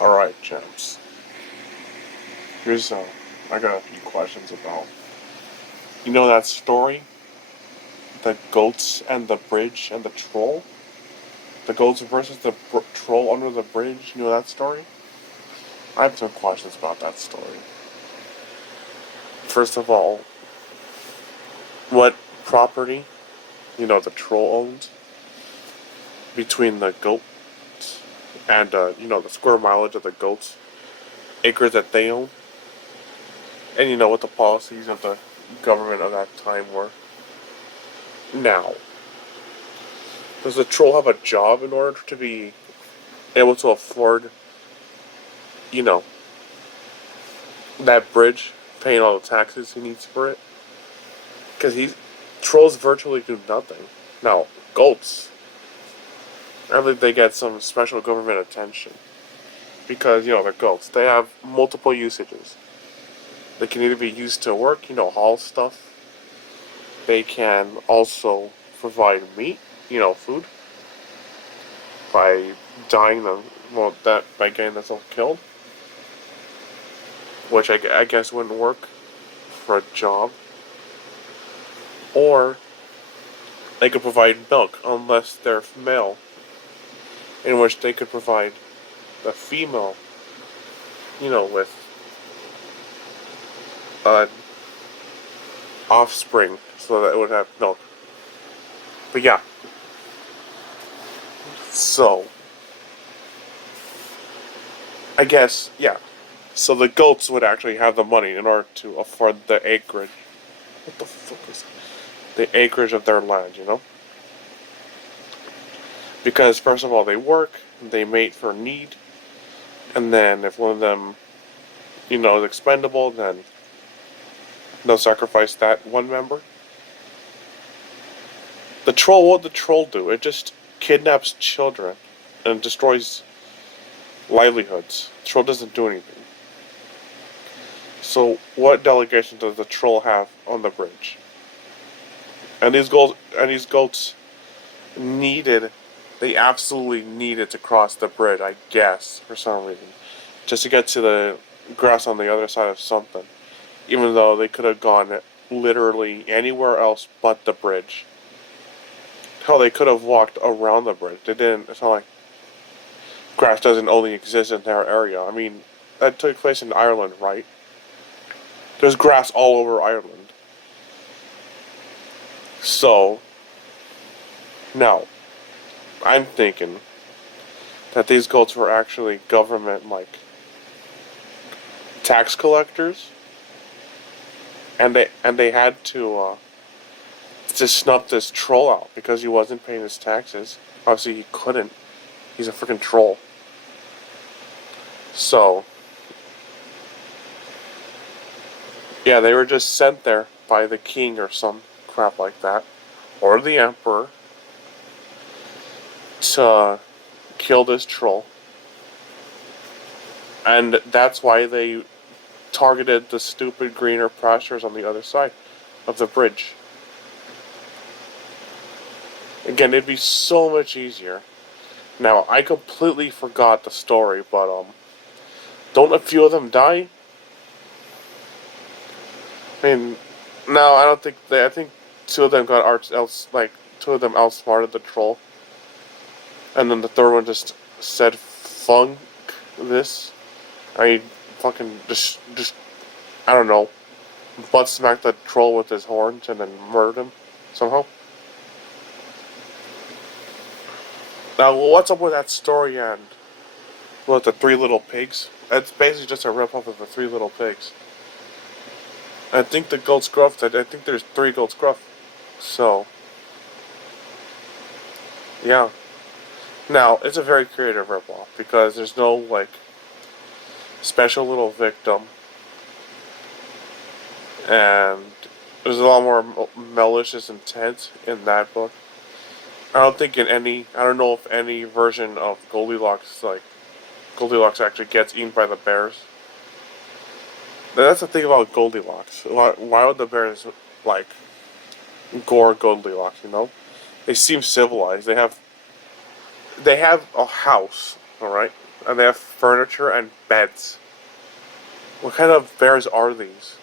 Alright, gents. Here's, I got a few questions about. You know that story? The goats and the bridge and the troll? The goats versus the troll under the bridge? You know that story? I have some questions about that story. First of all, what property, the troll owns between the goat and, the square mileage of the goats, acres that they own? And you know what the policies of the government of that time were? Now, does the troll have a job in order to be able to afford, you know, that bridge, paying all the taxes he needs for it? Because trolls virtually do nothing. Now, goats, I believe they get some special government attention. Because, they're goats. They have multiple usages. They can either be used to work, haul stuff. They can also provide meat, food, by dying them, by getting themselves killed, which I guess wouldn't work for a job. Or they could provide milk, unless they're male, in which they could provide the female, with an offspring, so that it would have milk. But yeah, so I guess, yeah. So the goats would actually have the money in order to afford the acreage. What the fuck is that? The acreage of their land. Because first of all, they work, they mate for need, and then if one of them, is expendable, then they'll sacrifice that one member. What the troll do? It just kidnaps children and destroys livelihoods. The troll doesn't do anything. So what delegation does the troll have on the bridge? And these goats they absolutely needed to cross the bridge, I guess, for some reason, just to get to the grass on the other side of something, even though they could have gone literally anywhere else but the bridge. Hell, they could have walked around the bridge. They didn't. It's not like grass doesn't only exist in their area. I mean, that took place in Ireland, right? There's grass all over Ireland. So, now, I'm thinking that these goats were actually government, tax collectors, and they had to snuff this troll out because he wasn't paying his taxes. Obviously, he couldn't. He's a freaking troll. So, yeah, they were just sent there by the king or some crap like that, or the emperor, to kill this troll. And that's why they targeted the stupid greener pastures on the other side of the bridge. Again, it'd be so much easier. Now, I completely forgot the story, but, don't a few of them die? I mean, no, I don't think I think two of them two of them outsmarted the troll. And then the third one just said, "Funk this." I fucking just I don't know, butt smacked the troll with his horns and then murdered him somehow. Now, what's up with that story and the Three Little Pigs? It's basically just a rip-off of the Three Little Pigs. I think the goat's Gruff. I think there's three goats Gruff. So, yeah. Now, it's a very creative rip-off because there's no, special little victim. And there's a lot more malicious intent in that book. I don't know if any version of Goldilocks actually gets eaten by the bears. That's the thing about Goldilocks. Why would the bears, gore Goldilocks, They seem civilized. They have a house, alright? and they have furniture and beds. What kind of bears are these?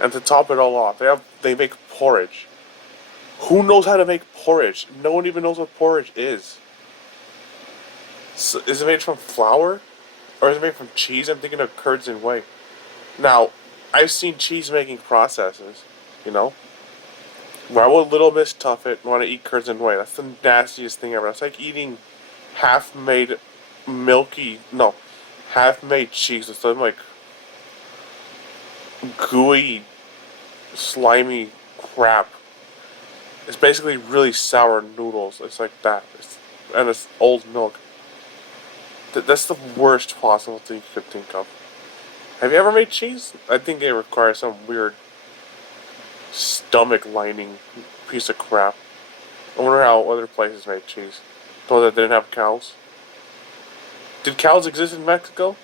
And to top it all off, they make porridge. Who knows how to make porridge? No one even knows what porridge is. So, is it made from flour? Or is it made from cheese? I'm thinking of curds and whey. Now, I've seen cheese making processes, you know? Why would Little Miss Tuffet want to eat curds and whey? That's the nastiest thing ever. That's like eating half-made half-made cheese. It's like gooey, slimy crap. It's basically really sour noodles. It's like that. And it's old milk. That's the worst possible thing you could think of. Have you ever made cheese? I think it requires some weird stomach lining piece of crap. I wonder how other places made cheese. Thought that they didn't have cows. Did cows exist in Mexico?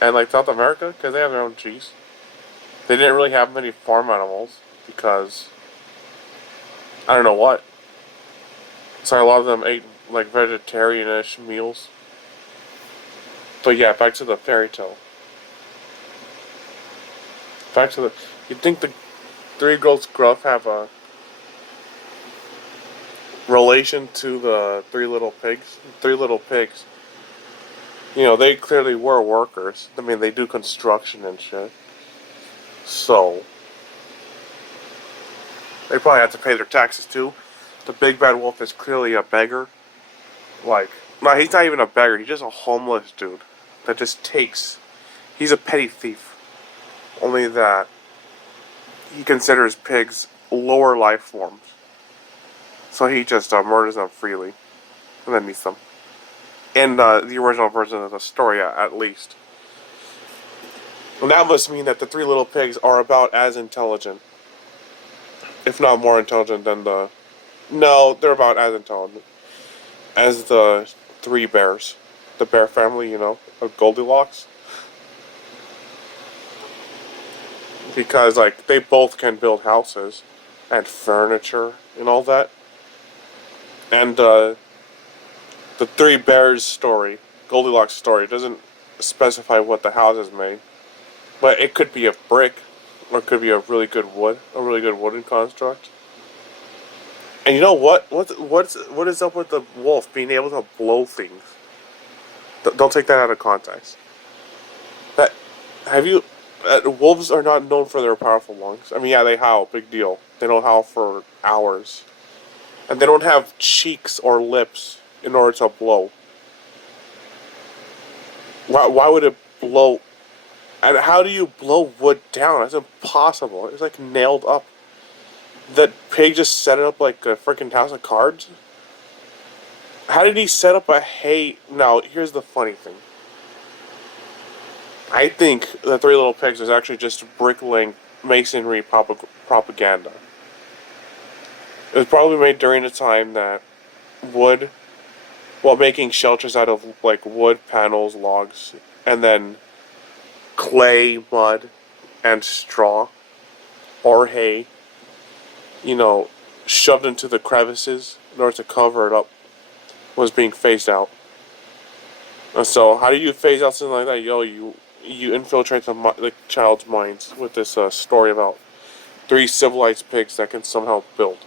And like South America? Because they have their own cheese. They didn't really have many farm animals because I don't know what. So a lot of them ate like vegetarian-ish meals. But yeah, back to the fairy tale. You'd think the three girls Gruff have a relation to the three little pigs. Three little pigs. They clearly were workers. I mean, they do construction and shit. So, they probably have to pay their taxes too. The big bad wolf is clearly a beggar. No, he's not even a beggar. He's just a homeless dude that just takes. He's a petty thief. Only that he considers pigs lower life forms. So he just murders them freely and then eats them. In the original version of the story, at least. And that must mean that the three little pigs are about as intelligent, if not more intelligent than the. No, they're about as intelligent as the three bears. The bear family, of Goldilocks. Because, they both can build houses and furniture and all that. And, the Three Bears story, Goldilocks story, doesn't specify what the house is made. But it could be a brick, or it could be a really good wooden construct. And you know what? What is up with the wolf being able to blow things? Don't take that out of context. Wolves are not known for their powerful lungs. I mean, yeah, they howl, big deal. They don't howl for hours. And they don't have cheeks or lips in order to blow. Why would it blow? And how do you blow wood down? That's impossible. It's like nailed up. That pig just set it up like a freaking house of cards? How did he set up a hay? Now, here's the funny thing. I think the Three Little Pigs is actually just bricklaying masonry propaganda. It was probably made during the time that making shelters out of wood panels, logs, and then clay, mud, and straw, or hay, shoved into the crevices in order to cover it up, was being phased out. And so, how do you phase out something like that? You infiltrate the child's minds with this story about three civilized pigs that can somehow build,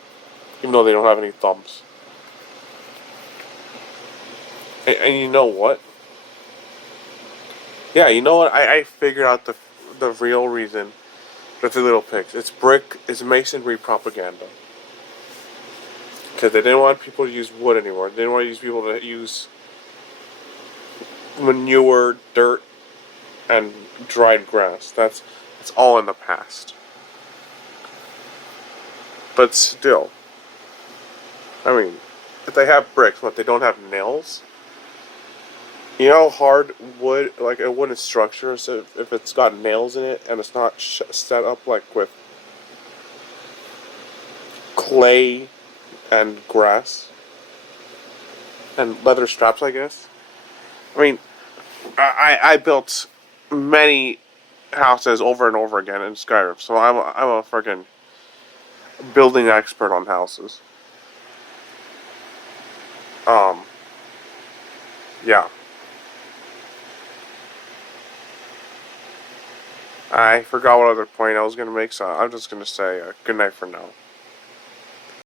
even though they don't have any thumbs. And you know what? Yeah, you know what? I figured out the real reason for Three Little Pigs. It's masonry propaganda. Because they didn't want people to use wood anymore. They didn't want people to use manure, dirt, and dried grass. That's all in the past. But still, I mean, if they have bricks, but they don't have nails. You know how hard wood, like a wooden structure, so if it's got nails in it and it's not set up with clay and grass and leather straps, I guess. I mean, I built many houses over and over again in Skyrim, so I'm a freaking building expert on houses. Yeah. I forgot what other point I was gonna make, so I'm just gonna say good night for now.